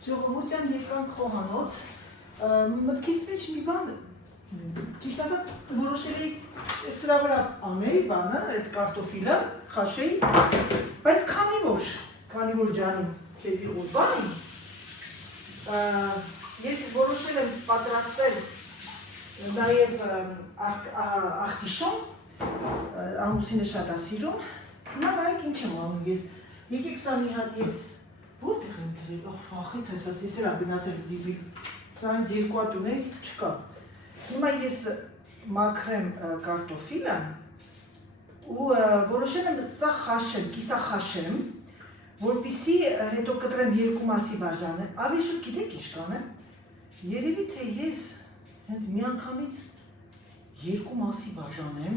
Ժողովուրդ ջան, եկանք խոհանոց, մտքիս մեջ մի բան, ճիշտ ասած, որոշել էի սրա վրա անել բանը, այդ կարտոֆիլը, խաշեի, բայց քանի որ ջանում քեզի ուրբանի, ես որոշել եմ պատրաստել նաև աղտիշոն, ամուսինը շատ է սիրում, հիմա նայեք ինչ եմ անում ես, եկեք սա մի հատ ես որտեղ եմ դրել, ախից այսաս, ես էրա գնացել ձիբիլ, սարան երկու հատ ունեի, չկա, հիմա ես մաքրեմ կարտոֆիլը ու որոշել եմ սա խաշեմ, կիսա խաշեմ, որպիսի հետո կտրեմ երկու մասի բաժանը, ավելի շուտ գիտեք ինչ կանեմ, երևի թե ես հենց մի անգամից երկու մասի բաժանեմ,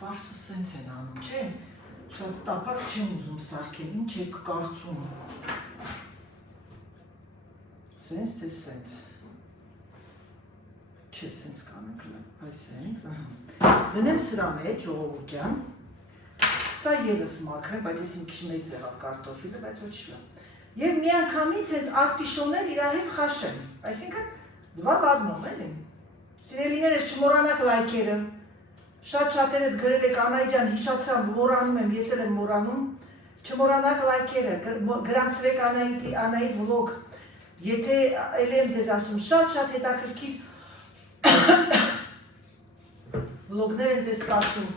ֆարսը սենց են անում, չէ, շատ տապակ չեմ ուզում սարքել, ինչ եք կարծում, սենց թե սենց, չէ սենց կանենք, այս ենք, դնեմ սրա մեջ, ժողովուրդ ջան, սա եվս մաքրեմ, բայց ես իմ քիչ մեծ եղավ կարտոֆիլը, բայց ոչ շլա, և մի անգամից այդ արտիշոներ իրա հետ խաշեմ, այսինքն դվա բադնում են, սիրելիներս չմորանաք լայքերը, շատ շատեր էդ գրել եք Անայի ջան, հիշացրամ, մորանում եմ, ես էլ եմ մորանում, չմորանաք լայքերը, գրանցվեք Անայի վլոգ, եթե էլ եմ ձեզ ասում, շատ հետաքրքիր վլոգներ են ձեզ կասում,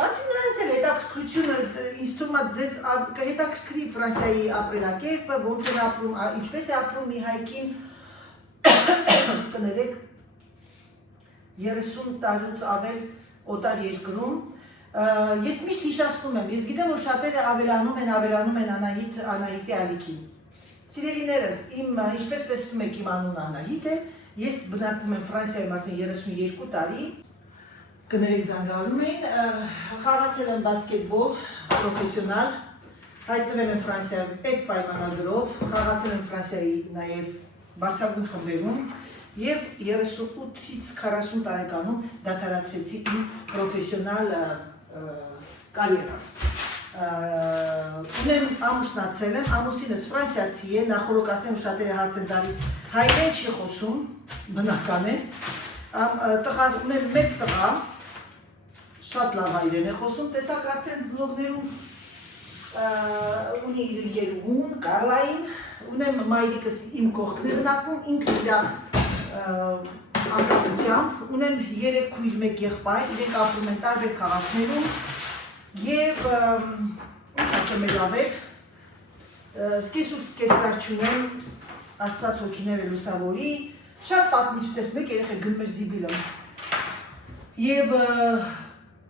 բացի նրանից էլ հետաքրքրությունը, ինձ թվում է ձեզ կհետաքրքրի Ֆրանսիայի ապրելակերպը, ոնց են ապրում, ինչպես է ապրում մի հայկին, կներեք 30 տարուց ավել օտար երկրում, ես միշտ հիշացնում եմ, ես գիտեմ, որ շատերը ավելանում են Անահիտի ալիքին։ Սիրելիներս, ինչպես տեսնում եք իմ անունը Անահիտ է, ես բնակվում եմ Ֆրանսիայում արդեն 32 տարի, կներեք զանգահարում էին, խաղացել եմ բասկետբոլ, պրոֆեսիոնալ, հայտնվել եմ Ֆրանսիայում պետ պայմանագրով, խաղացել եմ Ֆրանսիայի նաև բարձրագույն խմբերում, և 38-ից 40 տարեկանում դադարեցրեցի իմ պրոֆեսիոնալ կարիերա։ Ունեմ ամուսնացել եմ, ամուսինս ֆրանսիացի է, նախորդ ասեմ շատերը հարց են տալի, հայերեն չի խոսում, բնական է, ունեմ մեկ տղա, շատ լավ հայերեն է խոսում, տեսակ արդեն բլոգներում ունի իր ընկերուհուն, Կարլային, ունեմ մայրիկս իմ կողքն է բնակվում, ինքը իրա անկապությամբ, ունեմ 3 քույր, 1 եղբայր, իրենք ապրում են տարբեր քաղաքներում և ինչ ասեմ էլ ավել, սկեսուց կեսրար չունեմ, Աստված հոգիները լուսավորի, շատ պատմություն տեսնում եք երեխեք գնում էր զիբիլը և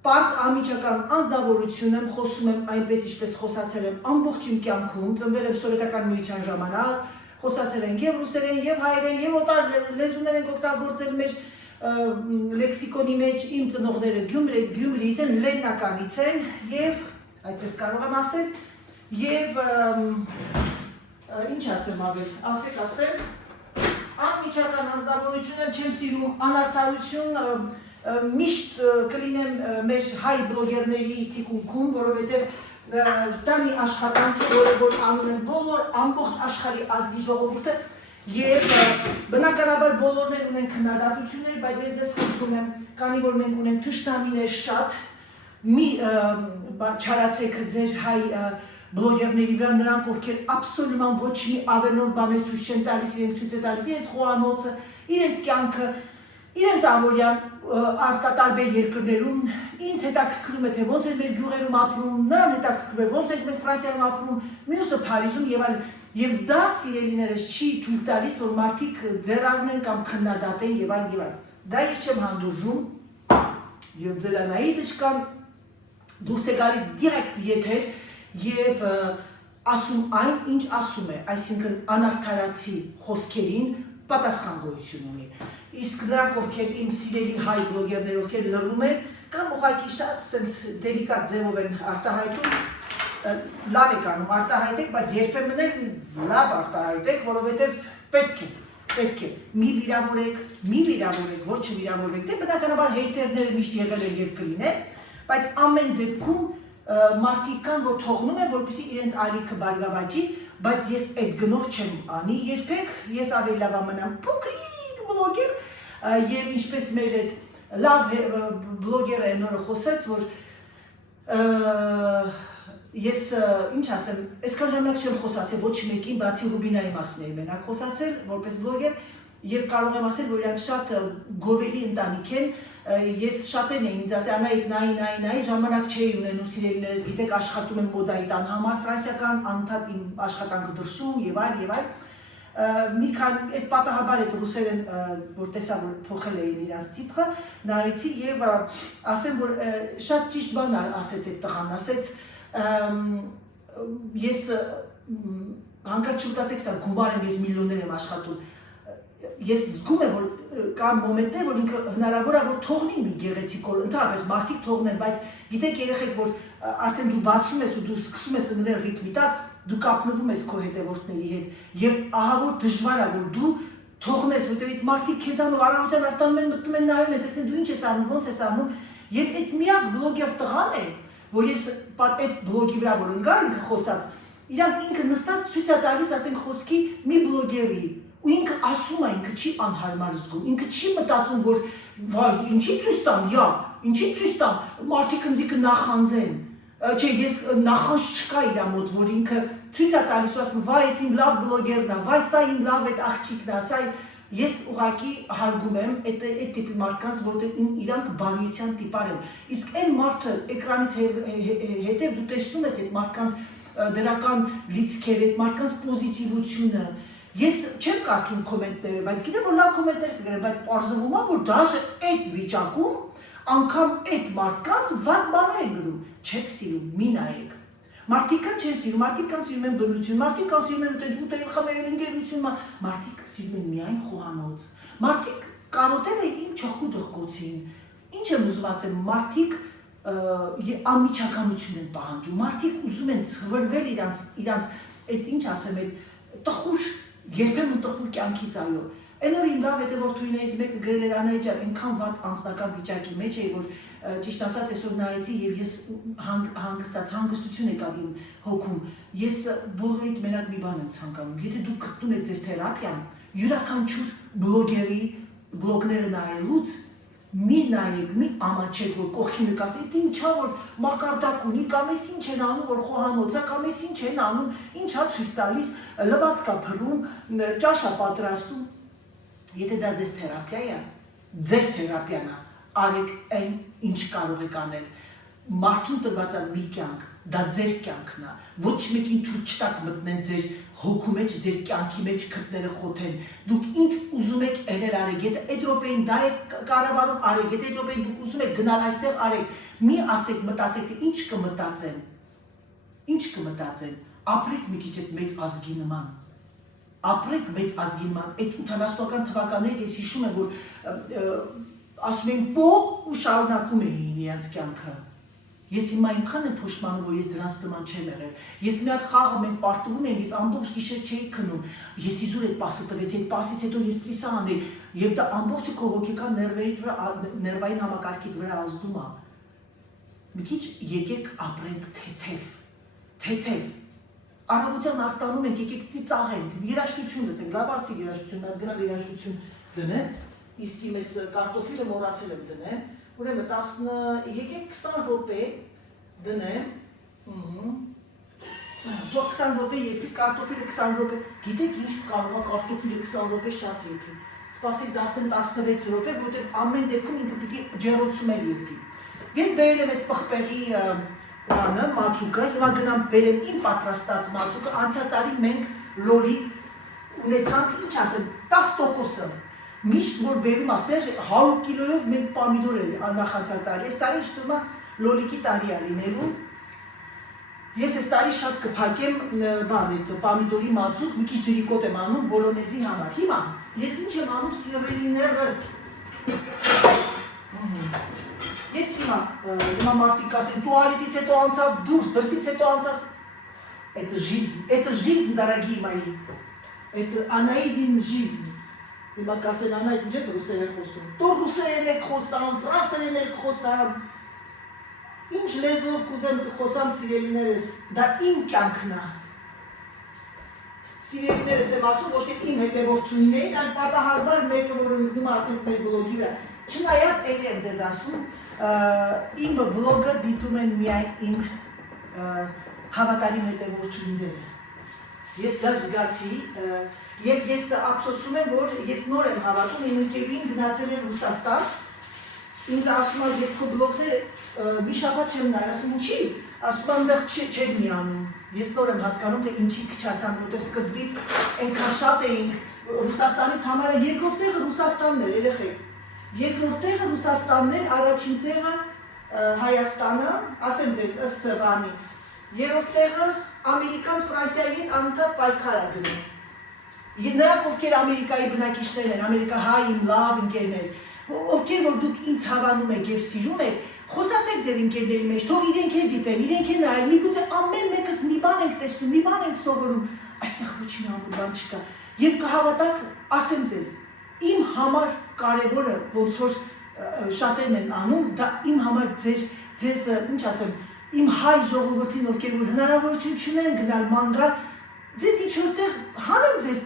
պարզ ամիջական անձնավորություն եմ, խոսում եմ այնպես ինչպես խոսացել եմ ամբողջ իմ կյանքում, ծնվել եմ սովետական միության ժամանակ, խոսացել են և ռուսերեն, և հայերեն, և օտար լեզուներ ենք օգտագործել մեր լեքսիկոնի մեջ, իմ ծնողները Գյումրիից են, Լեննականից են, և այդպես կարող եմ ասել, և ինչ ասեմ ավել, ասեմ, անմիջական անձնավորություն եմ, չեմ սիրում անարդարություն, միշտ կլինեմ մեր հայ բլոգերների թիկունքում, որովհետև դա մի աշխատանք է, որ անում են բոլոր ամբողջ աշխարհի ազգի ժողովուրդը և բնականաբար բոլորներ ունեն քննադատություններ, բայց ես ձեզ խնդրում եմ, քանի որ մենք ունենք թշնամիներ շատ, մի չարացեք ձեր հայ բլոգերների վրա, նրանք ովքեր աբսոլյուտման ոչ մի ավելորդ բաներ ցույց չեն տալիս, իրենց ցույց է տալիս իրենց խոհանոցը, իրենց կյանքը, իրենց ամորյան արտատարբեր երկրներում, ինձ հետաքրքրում է թե ոնց է մեր գյուղերում ապրում, նրան հետաքրքրում է ոնց ենք մենք Ֆրանսիայում ապրում, մյուսը Փարիզում եւ այլն, եւ դա սիրելիներս չի թույլ տալիս, որ մարդիկ ձեռարնեն կամ քննադատեն եւ այլն եւ այլն։ Դա ես չեմ հանդուրժում եւ ձեր Անահիտը չկան, դուրս է գալիս դիրեկտ եթեր եւ ասում այն, ինչ ասում է, այսինքն անարդարացի խոսքերին պատասխան գոյություն ունի։ Իսկ նրանք ովքեր իմ սիրելի հայ բլոգերներ, ովքեր լռում են, կամ ուղղակի շատ սենց դելիկատ ձևով են արտահայտում, լավ եք անում, արտահայտեք, բայց երբեմն էլ լավ արտահայտեք, որովհետև պետք է, մի վիրավորեք, ոչ չվիրավորեք, դե բնականաբար հեյթերները միշտ եղել են և կլինեն, բայց ամեն դեպքում մարդիկ կան, որ թողնում են, որպեսզի իրենց ալիքը բարգավաճի, բայց ես այդ գնով չեմ անի երբեք, ես ավելի լավ ամենամ փոքրիկ բլոգեր, եւ ինչպես մեր այդ լավ բլոգերը նորը խոսեց, որ ես ինչ ասեմ, այսքան ժամանակ չեմ խոսացել ոչ մեկին, բացի Ռուբինայի մասին եմ մենակ խոսացել, որպես բլոգեր, եւ կարող եմ ասել, որ իրանք շատ գովելի ընտանիք են, ես շատերն էին ինձ ասել, նայի, ժամանակ չէի ունենում սիրելիներս, գիտեք, աշխատում եմ մոդայի տան համար, ֆրանսիական անդադ իմ աշխատանքը դրսում եւ այլ, մի քան այդ պատահաբար այդ ռուսերեն, որ տեսա, որ փոխել էին իրաց տիտրը, նայեցի եւ ասեմ, որ շատ ճիշտ բան ասեց այդ տղան, ասեց, ես հանկարծ չմտածեք, սա գումար եմ, ես միլիոններ եմ աշխատում, ես զգում եմ, որ կա մոմենտներ, որ ինքը հնարավոր է, որ թողնի մի գեղեցիկ օր, ընդհանրապես մարդիկ թողնեն, բայց գիտեք երեխեք, որ արդեն դու բացում ես ու դու սկսում ես ընկնել ռիթմի տակ, դու կապնվում ես քո հետևորդների հետ, եւ ահա որ դժվար է, որ դու թողնես, որտեղ մարդիկ քեզանով առավոտյան արտանում են, մտնում են, նայում են, տեսնեն դու ինչ ես անում, ոնց ես անում, եւ այդ միակ բլոգեր տղան է, որ ես այդ բլոգի վրա որ ընկա, ինքը խոսած, իրանք ինքը նստած ցույց է տալիս, ասենք խոսքի մի բլոգերի ու ինքը ասում է, ինքը չի անհարմար զգում, ինքը չի մտածում, որ վայ, ինչի ցույց տամ, ինչի ցույց տամ, մարդիկ ինձ նախանձեն, չէ, ես նախանձ չկա իր մոտ, որ ինքը ցույց է տալիս ու ասում, վայ, ես իմ լավ բլոգերն է, վայ, սա իմ լավ այդ աղջիկն է, սա ես ուղղակի հարգում եմ այդ տիպի մարդկանց, որտեղ իրանք բարոյության տիպար են, իսկ այն մարդը էկրանից հետև դու տեսնում ես այդ մարդկանց դրական լիցքերը, այդ մարդկանց պոզիտիվությունը. Ես չեմ կարդում կոմենտները, բայց գիտեմ, որ լավ կոմենտներ կգրեմ, բայց պարզվում է, որ դաժե այդ վիճակում անգամ այդ մարդկանց վատ բաներ են գրում, չեք սիրում, մի նայեք։ Մարդիկ չեն սիրում, մարդիկ սիրում են բնություն, մարդիկ սիրում են ուտել խմել ընկերություն, մարդիկ սիրում են միայն խոհանոց, մարդիկ կարոտել են իմ չխկու դղկոցին, ինչ եմ ուզում ասեմ, մարդիկ անմիջականություն են պահանջում, մարդիկ ուզում են ցվրվել իրանց այդ ինչ ասեմ, այդ տխուր երբեմն տխուր կյանքից այո։ Այն օր իմ լավ հետևորդուներից մեկը գրել էր Անահիտ ջան, այնքան վատ անձնական վիճակի մեջ էի, որ ճիշտ ասած այսօր նայեցի եւ ես հանգստություն եկավ իմ հոգում։ Ես բոլորիդ մենակ մի բան եմ ցանկանում։ Եթե դուք գտնում եք ձեր թերապիան, յուրաքանչյուր բլոգերի բլոգները նայելուց մի նայեք, մի ամաչեք, որ կողքի նկասեք, ինչա որ մակարդակ ունի, կամ ես ինչ են անում, որ խոհանոցա, կամ ես ինչ են անում, ինչա ցույց տալիս, լվացքա փռում, ճաշա պատրաստում։ Եթե դա ձեզ թերապիա է, ձեր թերապիան է, արեք այն, ինչ կարող եք անել։ Մարդուն տրված է մի կյանք, դա ձեր կյանքն է, ոչ մեկին թույլ չտաք մտնեն ձեր հոգու մեջ, ձեր կյանքի մեջ քթները խոթեն։ Դուք ինչ ուզում եք անել արեք, եթե այդ րոպեին դա է կառավարում արեք, եթե այդ րոպեին դուք ուզում եք գնալ այստեղ արեք, մի ասեք մտածեք, թե ինչ կմտածեն։ Ինչ կմտածեն։ Ապրեք մի քիչ այդ մեծ ազգի նման։ Ապրեք մեծ ազգի նման։ Այդ 80-ական թվականներից ես հիշում եմ, որ ասում են պո ու շարունակում էին իրենց կյանքը։ Ես հիմա այնքան եմ փոշմանում, որ ես դրանց նման չեմ եղել։ Ես մի հատ խաղը մենք պարտվում ենք, ես ամբողջ գիշեր չէի քնում։ Ես իզուր այդ պասը տվեցի, այդ պասից հետո ես պիսա անել, եւ դա ամբողջը քո հոգեկան ներվերիդ վրա, ներվային համակարգիդ վրա ազդում է։ Մի քիչ եկեք ապրենք թեթև։ Առավոտյան արտանում ենք, եկեք ծիծաղենք, երաժշտություն լսենք, լավ ասի երաժշտություն, նա գնալ երաժշտություն դնեմ, իսկ իմ այս կարտոֆիլը մոռացել եմ դնեմ, ուրեմն եկեք 20 րոպե դնեմ, դու 20 րոպե եփի, կարտոֆիլը 20 րոպե, գիտեք ինչ կարող է կարտոֆիլը 20 րոպե շատ եփի, սպասեք 15-16 րոպե, որտեղ ամեն դեպքում ինքը պիտի ջեռոցում էլ եփի։ Ես բերել եմ այս պղպեղի բանը, մածուկը, հիմա գնամ բերեմ իմ պատրաստած մածուկը, անցյալ տարի մենք լոլիկ ունեցանք, ինչ ասեմ, 10%-ը, միշտ որ բերում ասեր 100 կիլոյով մենք պամիդոր էր նախանցյալ տարի, այս տարի շտում է լոլիկի տարի է լինելու, ես այս տարի շատ կփակեմ պամիդորի մածուկ, մի քիչ ջրիկոտ եմ անում բոլոնեզի համար, հիմա ես ինչ եմ անում սիրելիներս, ես հիմա մարդիկ ասեն, տուալետից հետո անցավ դուրս, դրսից հետո անցավ, это жизнь, дорогие мои, это Անահիտին жизнь, հիմա կասեն Անահիտ, ինչ ես ռուսերեն խոսում, դու ռուսերեն եք խոսամ, ֆրանսերեն եք խոսամ, ինչ լեզվով կուզեմ խոսամ սիրելիներս, դա իմ կյանքն է, սիրելիներս եմ ասում, ոչ թե իմ հետևորդություններին, այլ պատահարաբար մեկը, որ ընկնում է ասենք մեր բլոգի վրա։ Չնայած էլի եմ ձեզ ասում, իմ բլոգը դիտում են միայն իմ հավատարիմ հետևորդությունները։ Ես դա զգացի, եւ ես ափսոսում եմ, որ ես նոր եմ հավատում, իմ ընկերուհին գնացել էր Ռուսաստան, ինձ ասում է, ես քո բլոգները մի շաբաթ չեմ նայել, ասում ինչի, ասում այնտեղ չեր միանում։ Ես նոր եմ հասկանում, թե ինչի քչացան, որտեղ սկզբից այնքան շատ էինք Ռուսաստանից համարը երկրորդ տեղը Ռուսաստանն էր, երեխեք։ Երկրորդ տեղը Ռուսաստանն էր, առաջին տեղը Հայաստանը, ասեմ ձեզ, ըստ բանի։ Երրորդ տեղը Ամերիկան Ֆրանսիայի հետ անընդհատ պայքար է գնում։ Նրանք, ովքեր Ամերիկայի բնակիչներ են, Ամերիկահայ իմ լավ ընկերներ, ովքեր որ դուք ինձ հավանում եք եւ սիրում եք, խոսացեք ձեր ընկերների մեջ, թող իրենք են դիտեն, իրենք են նայել, միգուցե ամեն մեկս մի բան ենք տեսնում, մի բան ենք սովորում, այստեղ ոչ մի ամուր բան չկա։ Եվ կհավատաք, ասեմ ձեզ, իմ համար կարևորը, ոնց որ շատերն են անում, դա իմ համար ձեզ, ինչ ասեմ, իմ հայ ժողովրդին, ովքեր որ հնարավորություն չունեն գնալ ման գալ, ձեզ ինչ-որտեղ հանեմ ձեզ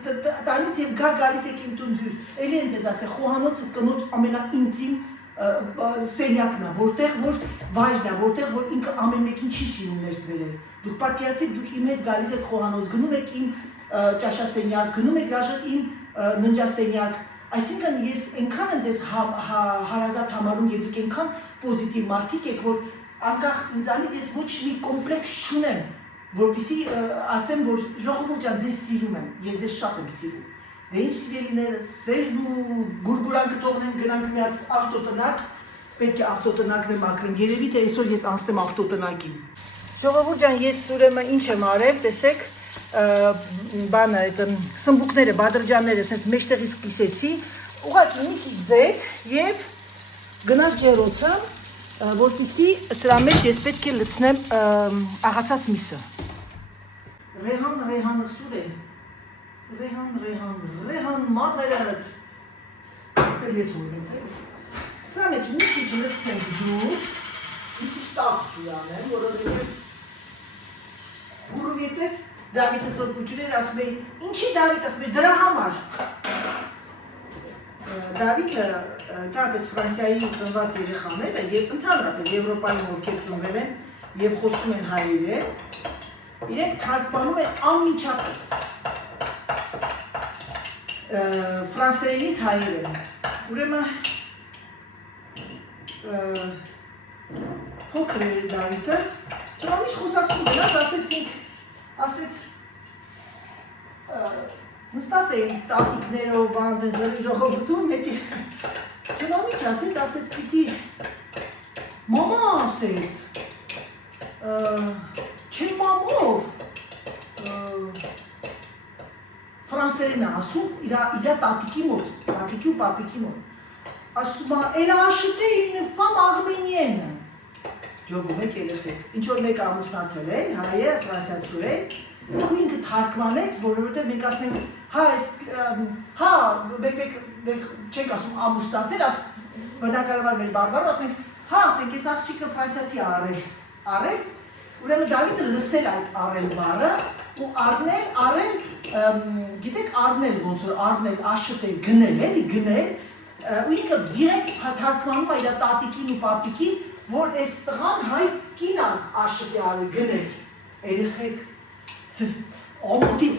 տանից և գալիս եք իմ տուն հյուր, էլի եմ ձեզ ասել, խոհանոցը կնոջ ամենաինտիմ սենյակն է, որտեղ որ վայրն է, որտեղ որ ինքը ամեն մեկին չի սիրում ներս վերել։ Դուք պատկերացիք, դուք իմ հետ գալիս եք խոհանոց, գնում եք իմ ճաշասենյակ, գնում եք դաժե իմ ննջասենյակ, այսինքն ես այնքան եմ ձեզ հարազատ համարում և դուք այնքան պոզիտիվ մարդիկ եք, որ անկախ ինձանից ես ոչ մի կոմպլեքս չունեմ, որպեսզի ասեմ, որ ժողովուրդ ջան, ձեզ սիրում եմ, ես ձեզ շատ եմ սիրում։ Դե ինչ սիրելիները, սերն ու գուրգուրանքը թողնեն գնանք մի հատ ավտոտնակ, պետք է ավտոտնակն եմ ակրեմ, երևի թե այսօր ես անցնեմ ավտոտնակին։ Ժողովուրդ ջան, ես ուրեմն ինչ եմ արել, տեսեք, բանը այդ սմբուկները, բադրջանները ասես մեջտեղից կիսեցի, ուղղակի մի քիչ զետ եւ գնաց ջեռոցը, որպեսզի սրա մեջ ես պետք է լցնեմ աղացած միսը։ Ռեհանը սուրեն, Ռեհան մազերարդ, դել ես հորմեց է։ Սրա մեջ մի քիչ լցնենք ջուր, մի քիչ տաղ ջուր անեմ, որովհետև որովհետև Դավիթը սորբուջուրեր ասում էի, ինչի Դավիթ ասում էի, դրա համար։ Դավիթը կարպես Ֆրանսիայի ծնված երեխաները և ընդհանրապես Եվրոպայում ովքեր ծնվել են և խոսում են հայերեն, իրենք թարգմանում են անմիջապես ֆրանսերենից հայերեն։ Ուրեմն փոքր էր Դավիթը, ճրամիջ խոսակցում գնաց, ասեց նստած էին տատիկներով, բանդեզերի ժողովրդում, մեկի ճնամիչ ասեց պիտի մամա ասեց, չէ մամով ֆրանսերեն է ասում իր տատիկի մոտ, տատիկի ու պապիկի մոտ, ասում է, էլա աշուտ է ինը պամ աղմենիենը, ջոգում եք երեխեք, ինչ որ մեկը ամուսնացել է, հայը, ֆրանսիացու է, ու ինքը թարգմանեց, որովհետև մենք ասում ենք, հա, մեկ չենք ասում ամուսնացել, բնակարար մեր բարբարով, ասում ենք, հա, ասենք, ես աղջիկը ֆրանսիացի առել, ուրեմն Դավիթը լսել այդ առել բառը, ու առնել, գիտեք առնել ոնց որ առնել, աշտել, գնել, էլի, գնել, ու ինքը դիրեկտ թարգմանում է իր տատիկին ու պապիկին, որ այս տղան հայ կինա աշտի արի գնել, երեխեք, սես ամոտից,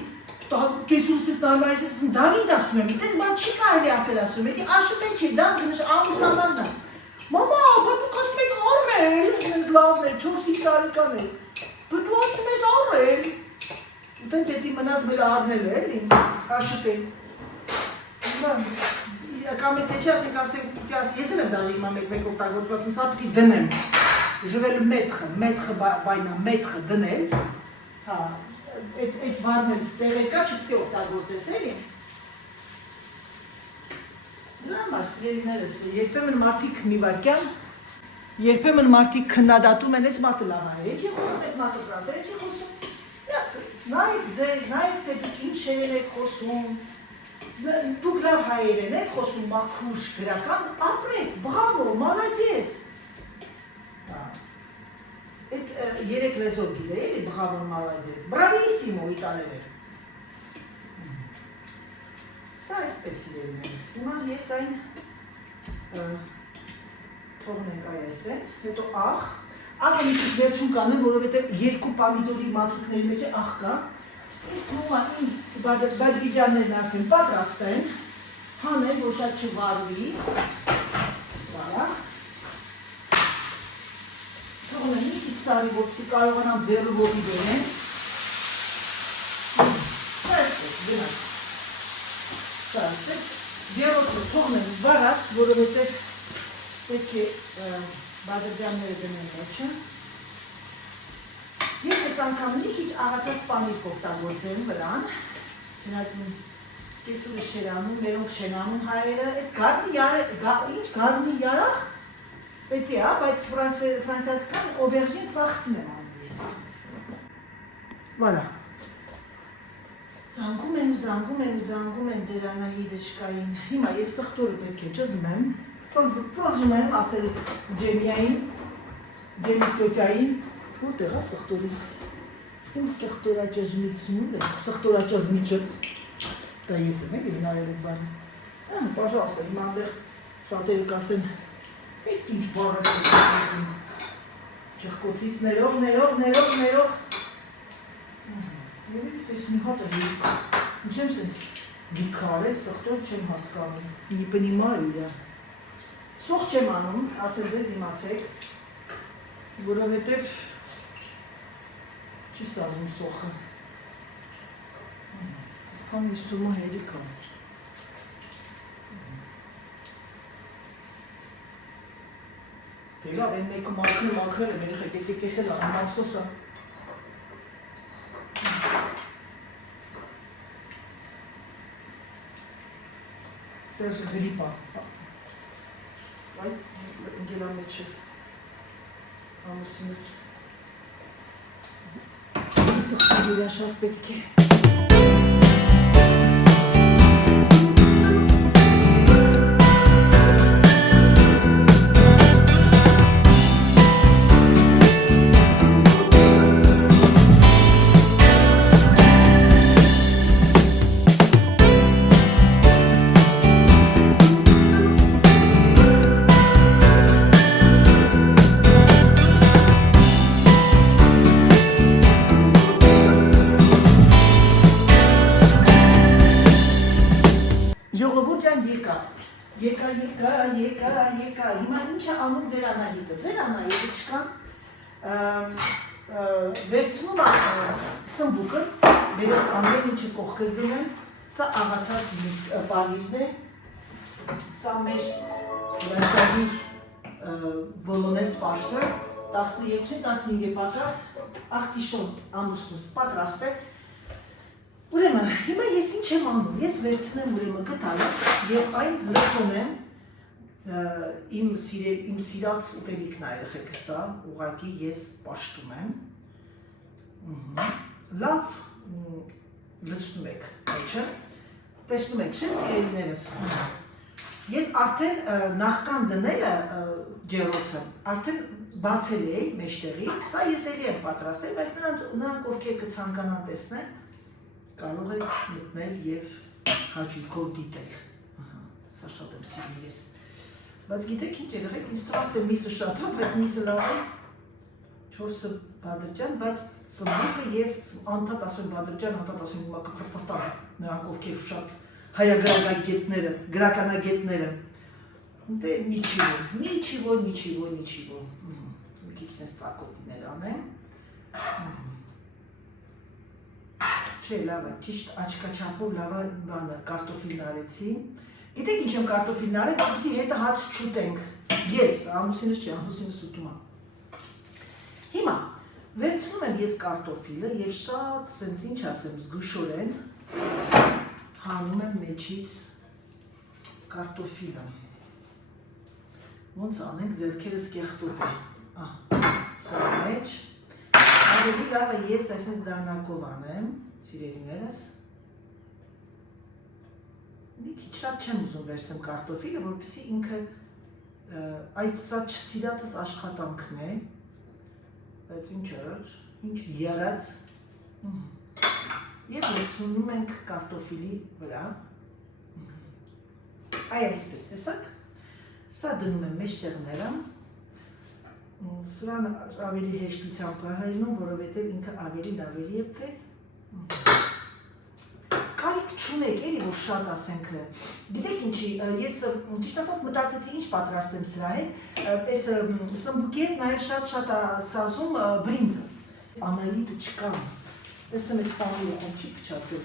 կեսուս ես նարմարիս ես Դավիթ ասում եմ, դες բան չի կարելի ասել ասում եմ, աշտել չի, դա ամուսնանանն է, մամա, բա դուք ասում եք առել, ես լավն է, 4-5 տարեկան է, բա դու ասում ես առել, ուտենց էտի մնաց մեր առնել է, էլի, աշտել, կամ է թե չի ասենք, ես էլ եմ դաղի իմա մեկ օգտագործում, ասում սա պիտի դնեմ, ժվել մեթխը բայնա, մեթխը դնել, հա, այդ բառն էլ տեղեկա չպիտի օգտագործես, էլի, դրա համար սիրելիներս, երբեմն մարդիկ մի վարկյան, երբեմն մարդիկ քննադատում են, ես մարդը լավ հայեր, չի խոսում, ես մարդը ֆրանսեր, չի խոսում, նայեք ձեզ, նայեք թե դուք ինչեր եք խոսում, դուք լավ հայերեն եք խոսում, մաքուր, գրական, ապրեք, բրավո, մալադեց։ Այդ երեք լեզով գիրը էլի, բրավո, մալադեց, բրավիսիմո իտալերեն։ Սա այսպես սիրելիներս, հիմա ես այն թողնենք այսպես, հետո աղը մի քիչ վերջում կանեմ, որովհետև երկու պամիդորի մածուկների մեջ աղ կա, իսկ նոմա իմ բադրիջաններն արդեն պատրաստ են, հանեմ, որ շատ չվարվի, վարա, թողնեմ մի քիչ սարի, որպեսզի կարողանամ ձեռը ողի բերեմ, սա այսպես, գնաց, սա այսպես, դերոցը թողնեմ վարած, որովհետև պետք է բադրիջանները դնեմ մեջը, ես այս անգամ մի քիչ աղացած պանիր կօգտագործեմ վրան, չնայած սկեսուրը չեր անում, մերոնք չեն անում հայերը, այս գարնի yaraq պետք է, բայց ֆրանսիացիական օբերժին վախսին եմ անում ես։ Վարա։ Զանգում են ձեր Անահիտը շկային, հիմա ես սխտորը պետք է ճզմեմ, ծզում եմ ասել ջեմիային, ջեմի տյոտյային, որտեղ է սխտորիս, իմ սխտորաճզմիչը, դա ես եմ էլի հնարել եք բանը, պաժալստը, հիմա անդեղ շատերը կասեն, հետ ինչ բարս է, ճխկոցից ներող, Եվիտ ես մի հատ է, ինչ եմ սենց գիքար է, սխտոր չեմ հասկանում, մի պնիմար իրա, սող չեմ անում, ասել ձեզ իմացեք, որովհետև չի սազում սոխը, ասկան միս թումա հերիք ան, դե լավ, են մեկը մաքրել եմ, երեխեք եկեք կեսել ան սոսը, Սերժը գրիպա, ընգելա մեջը, ամուսինս, սխտի իրա շատ պետք է։ Եկա, հիմա ինչ է անում ձեր Անահիտը, ձեր Անահիտը չկան, վերցնում է սմբուկը, բերեմ ամեն ինչը կողքս դնեմ, սա աղացած պանիրն է, սա մեր վրաշավի բոլոնես ֆարշը, 12-15 է պատրաստ, աղտիշոն ամուսնուս պատրաստ է, ուրեմն, հիմա ես ինչ եմ անում, ես վերցնեմ ուրեմն գտալը և այն լսոնեմ իմ սիրած ուտելիքն այրխեք սա, ուղղակի ես պաշտում եմ, լավ լցնում եք մեջը, տեսնում եք չէ սիրելիներս, ես արդեն նախքան դնելը ջերոցը, արդեն բացել էի մեջտեղից, սա ես էլի եմ պատրաստել, բայց նրանք ովքեր կցանկանան տեսնել, կարող եք մտնել և հաճույքով դիտել, սա շատ եմ սիրում ես, բայց գիտեք ինչ երեխեք, ինձ թվաց է միսը շատ է, բայց միսը լավ է, 4 բադրիջան, բայց սմբուկը և անդադ ասում բադրիջան, անդադ ասում հիմա կփրփրտան, նրանք ովքեր շատ հայագրականագետները, գրականագետները, դե նիչիվո, մի քիչ սենց ծակոտիներ անեմ, չէ, լավ է, ճիշտ աչկաչապով լավ է բանը, կարտոֆիլն արեցի, գիտեք ինչ եմ կարտոֆիլն արել, ամսի հետը հաց չուտենք, ես, ամուսինս չէ, ամուսինս ուտում եմ, հիմա, վերցնում եմ ես կարտոֆիլը և շատ սենց ինչ ասեմ զգուշորեն, հանում եմ մեջից կարտոֆիլը, ոնց անենք ձերքերս կեղտոտ է, սա մեջ, ավելի լավ է ես այսպես դարնակով անեմ, սիրելիներս, մի քիչ շատ չեմ ուզում վերցնեմ կարտոֆիլը, որպեսզի ինքը այս սա չսիրածս աշխատանքն է, բայց ինչ եռած, և լցնում ենք կարտոֆիլի վրա, Այ այսպես, տեսակ, սա դնում եմ մեջտեղները, սրան ավելի հեշտությամբ հայնում, որովհետև ինքը ավելի լավ եփվել։ Կարիք չունեք, էլի որ շատ ասենք, գիտեք ինչի, ես ճիշտ ասած մտածեցի ինչ պատրաստեմ սրա հետ, պես սմբուկի հետ նաև շատ սազում բրինձը, Անահիտը չկա, տեսնեմ ես պանիրը ում չի փչացել,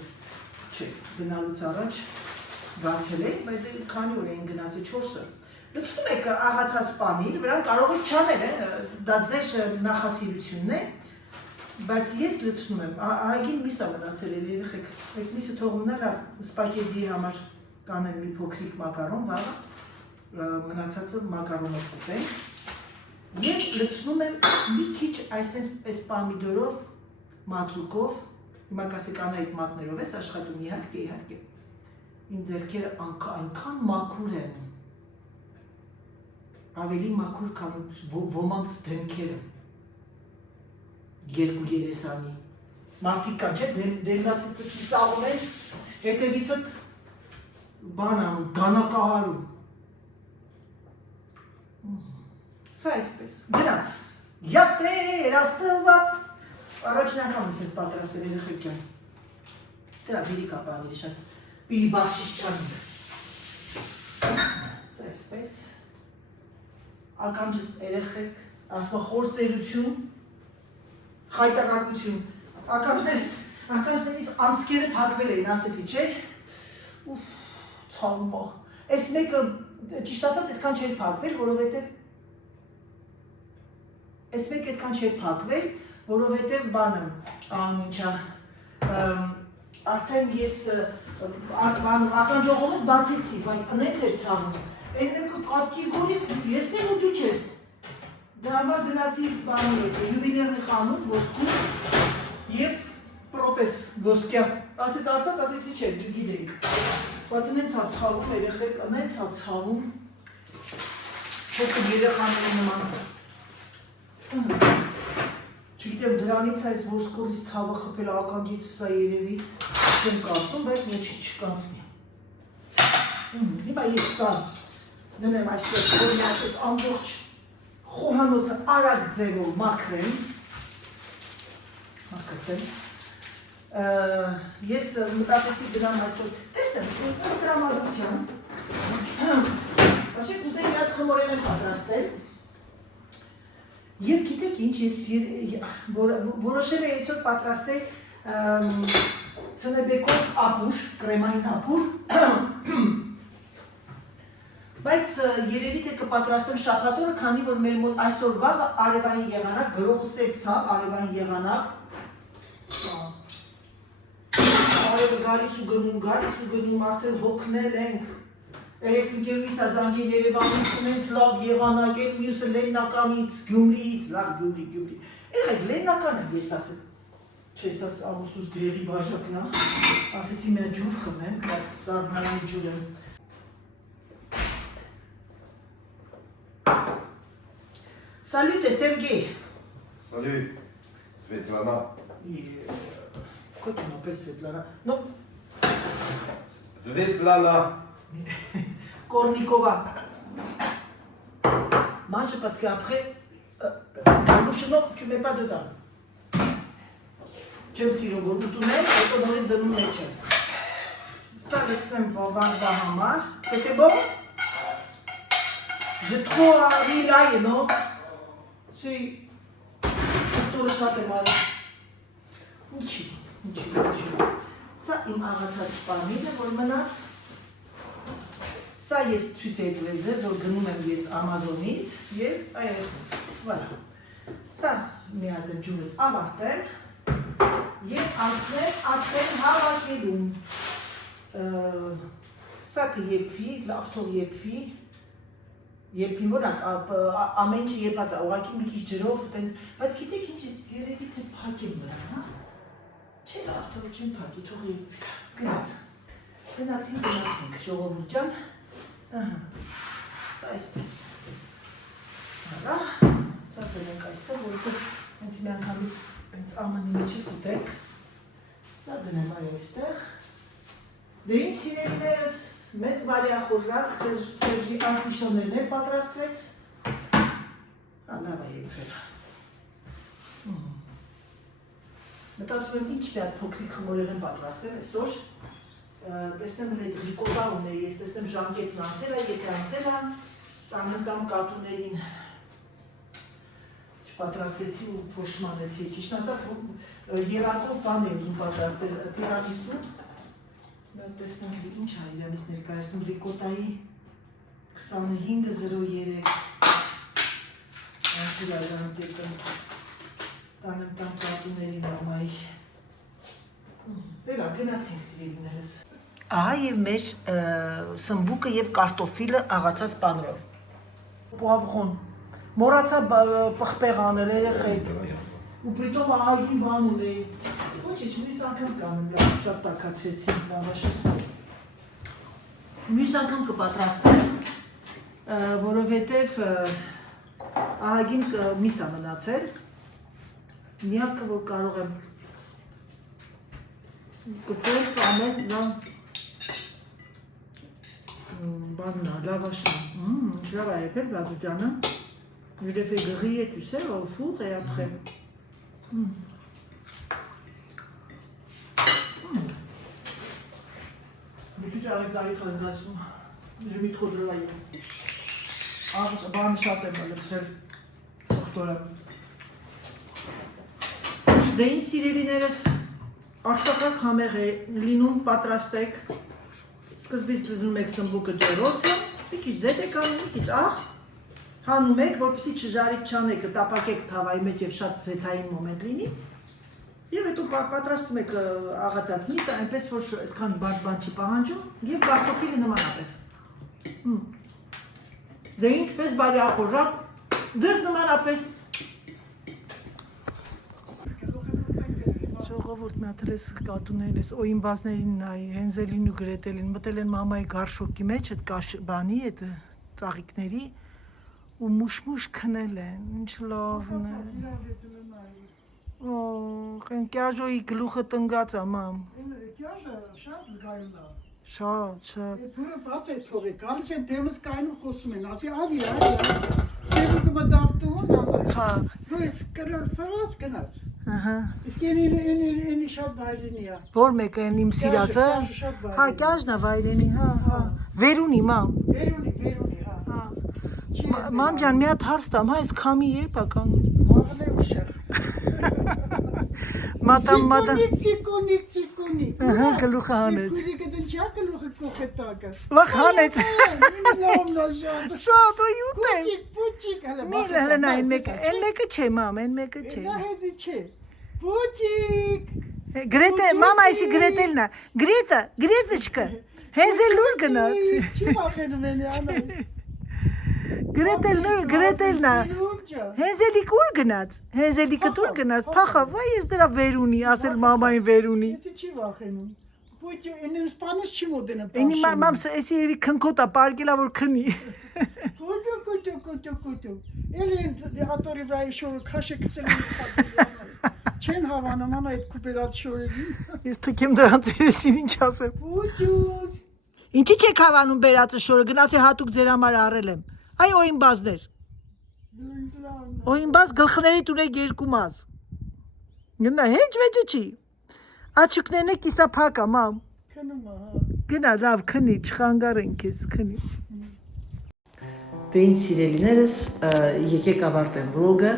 չէ, գնալուց առաջ գացել եք, բայց քանի օր էին գնացել 4 օր, լցնում եք աղացած պանիր, վրան կարող եք չանել, դա ձեր նախասիրությունն է, բայց ես լցնում եմ, ահագին միս է մնացել էլ երեխեք, այդ միսը թողումն է լավ սպագետիի համար կանեմ մի փոքրիկ մակարոն, վաղը մնացածը մակարոնով կուտենք և լցնում եմ մի քիչ այսպես պամիդորով, մածուկով, հիմա կասեք Անահիտ մատներով ես աշխատում, իհարկե, իմ ձեռքերը այնքան մաքուր են, ավելի մաքուր քան ոմանց դեմքերը երկու երեսանի, մարդիկ կան չէ, դերնացիցը ծիծաղում են, հետևիցըտ բան անում, գանակահարում, սա այսպես, գրած, յատեր աստված, առաջին անգամ ես պատրաստել երեխեք ջան, դրա բիրի կապանիրի շատ, բիրի բաշիշճանի, սա այսպես, ականջս երեխեք, ասմա խործերություն, խայտակակություն, ականջներից անցքերը փակվել էին, ասեցի, չէ, ուվ, ցավումա, այս մեկը, ճիշտ ասած, այդքան չէր փակվել, որովհետև բանը, անմինչա, արդեն ես ականջողովս բացեցի, բայց նենց էր ցավում, այն մեկը կատիգորիկ, ես եմ ու դու չես, դրա համար գնացի բանի հետ, յուվելիրնի խանութ, ոսկու և պրոթեզ ոսկյա, ասեց արդատ, ասեցի չէ, գիտենք, բայց նենց ա ցավում, երեխեք, նենց ա ցավում, փոքր երեխաների նման, չգիտեմ դրանից այս ոսկորից ցավը խփել ականջից սա երևի չեմ կարծում, բայց ոչինչ չկանցնի, հիմա ես սա դնեմ այսպես, որ մի այսպես ամբողջ խոհանոցը արագ ձևով մաքրեմ, ես մտածեցի դրամ այսօր, տեսնեմ, ըստ տրամադրության, բաշեք ուզեի մի հատ խմորեն եմ պատրաստել, և գիտեք ինչ ես որոշել է այսօր պատրաստել ծնեբեկով ապուր, կրեմային ապուր, բայց երևի թե կպատրաստեմ շաբաթ օրը, քանի որ մեր մոտ այսօր վաղը արևային եղանակ, գրողը սև ցավ, արևային եղանակ, արևը գալիս ու գնում, արդեն հոգնել ենք, երեք ընկերուհիս ազանգել Երևանից ունենց լավ եղանակ են, մյուսը Լեննականից, Գյումրիից, լավ Գյումրի, երեխեք Լեննական եմ ես ասել, չես աս ամուսուս դեղի բաժակն է, ասեցի մի ջուր խմեմ, բայց սարդնարանի ջուր եմ, Salut, Sergei. Salut, Svetlana. Pourquoi tu m'appelles Svetlana? Non. Svetlana. Kornikova. Mange parce qu'après, la bouche, non, tu ne mets pas dedans. Tu aimes si le goût tout même, et on risque de nous mettre. Ça, laisse-moi voir Bahamar. C'était bon? J'ai trop ri là, non? Si, tout le chat est mal. Nичего. Ça, il m'a arrêté parmi les hormones. Ça, ես ցույց եմ տվել, որ գնում եմ ես Amazon-ից եւ այս voilà. Սա մի հատ ջուրս ավարտել եւ անցնել արդեն հավաքելուն։ Սա կեփվի, լավ թող եփվի։ Եփին որ ամեն ինչ եփած է, ուղղակի մի քիչ ջրով տենց, բայց գիտեք ինչ է, երևի թե փակեմ նրան, հա։ Չէ, լավ թող չեմ փակի, թող եփվի։ Գնացինք, ժողովուրդ ջան։ Ահա, սա այսպես, հարա, սա դնենք այստեղ, որովհետև հենց մի անգամից հենց ամանի միջի կուտենք, սա դնեմ այստեղ, դե իմ սիրելիներս, մեծ բարեախորժակ Սերժի արտիշոներներ պատրաստվեց։ Լավ է եկվել։ Մտածում եմ ինչ մի հատ փոքրիկ խմորեղեն պատրաստեմ այսօր։ Տեսնեմ հենց ռիկոտա ունեի, ես տեսնեմ ժամկետն անցել է, եթե անցել է, տանեմ կատուներին չպատրաստեցի ու փոշմանեցի, ճիշտ ասած երակով բան եմ ուզում պատրաստել տիրամիսու։ Տեսնեմ ինչ է իրանից ներկայացնում ռիկոտայի 2503 անցել է ժամկետը, տանեմ կատուներին ամայի։ Վերա, գնացինք սիրելիներս։ Ահա և մեր սմբուկը և կարտոֆիլը աղացած պանրով։ Պուավղոն, մորացա պղպեղ անել երեխեք, ու պրիտոմ ահագին բան ունեի։ Ոչիչ, մյուս անգամ կանեմ, լավ, շատ տակացրեցի, լավաշս։ Մյուս անգամ կպատրաստեմ, որովհետև ահագին միս է մնացել, միակը, որ կարող եմ գտել կանել լավ բաննա, լավաշա, լավ է եկել Վադուջանը, il est fait griller, tu sais, au four et après. Mais tu arrives dans les fréquentations, j'ai mis trop de l'ail. Ah, bana շատ եմ լցրել սոխտորը։ Դե ինչ սիրելիներս, արտակարգ համեղ է լինում, պատրաստեք, սկզբից դնում եք սմբուկը ջերոցը, մի քիչ ձետ եք անում, մի քիչ աղ, հանում եք, որպեսզի չժարիք չանեք, տապակեք թավայի մեջ եւ շատ ձեթային մոմենտ լինի, եւ հետո պատրաստում եք աղացած միսը, այնպես որ այդքան բան չի պահանջում եւ կարտոֆիլը նմանապես։ Դե ինչպես բարեախորժակ, դες նմանապես ժողովուրդ մի հատ էս կատուներն էս օյիմբազներին նայ, Հենզելին ու Գրետելին մտել են մամայի գարշոկի մեջ, այդ բանի, այդ ծաղիկների ու մուշ-մուշ քնել են, ինչ լավն է։ Օ, այն կյաժոյի գլուխը տնգած է, մամ։ Կյաժը շատ զգայուն է։ Շատ։ Այդ դուրը բաց է թողի, գալիս են դեմս կայնում խոսում են, ասի արի, սերուկը մտավտուն ամար։ Հա։ Դու ես կրոր ֆրած գնաց։ Ահա։ Իսկ ենի շատ վայրենի է։ Որ մեկը են իմ սիրածը։ Հա, կյաժն է վայրենի, հա։ Վերունի, մամ։ Վերունի, հա։ Մամ ջան, մի հատ հարց տամ, հա, այս քամի երբ է կանում։ Մաղն է ուշեղ։ Մատամ։ Ծիկոնիկ։ Ահա, գլուխը հանեց։ Քույրիկը դնչյա գլուխը կոխե տակը։ Վախ հանեց։ Լավն է շատ։ Շատ ու յուտեմ։ Պուչիկ, հələ Միլ հələ նա այն մեկը չէ, մամ, այն մեկը չէ։ Դա հետի չէ։ Պուչիկ։ Գրետե, մամա այսի գրետելն է։ Գրետեչկը։ Հենզել լուր գնաց։ Չի վախենում են անա։ Գրետելն է։ Հենզելիկը ուր գնաց։ Հենզելիկը դուր գնաց։ Փախա, վայ ես դրա վերունի, ասել մամային վերունի։ Եսի չի վախենում։ Պուչի ինձ սպանես չի մոդենը։ Ինի մամ էսի երևի քնքոտ է, պարկելա որ քնի։ Կուտու։ Էլին դեղատորի վրայի շորը քաշը գցել են ցածր։ Չեն հավանում անա այդ կուպերատ շորերին։ Ես թքեմ դրանց երեսին ինչ ասեմ։ Պուչու։ Ինչի չեք հավանում բերածը շորը, գնացի հատուկ ձեր համար առել եմ։ Այ օյիմբազներ։ Օյիմբազ գլխների տուրեք երկու մազ։ Գնա, հեչ վեճը չի։ Աչուկներն է կիսափակ է, մամ։ Քնում է, հա։ Գնա, լավ, քնի, չխանգարեն քեզ, քնի։ Դե ինձ սիրելիներս, եկեք ավարտեմ վլոգը,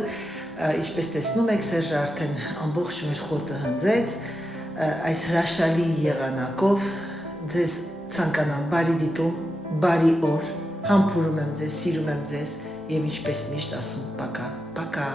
ինչպես տեսնում եք, Սերժը արդեն ամբողջ մեր խոտը հնձեց, այս հրաշալի եղանակով ձեզ ցանկանամ բարի դիտում, բարի օր, համբուրում եմ ձեզ, սիրում եմ ձեզ եւ ինչպես միշտ ասում, պակա, պակա։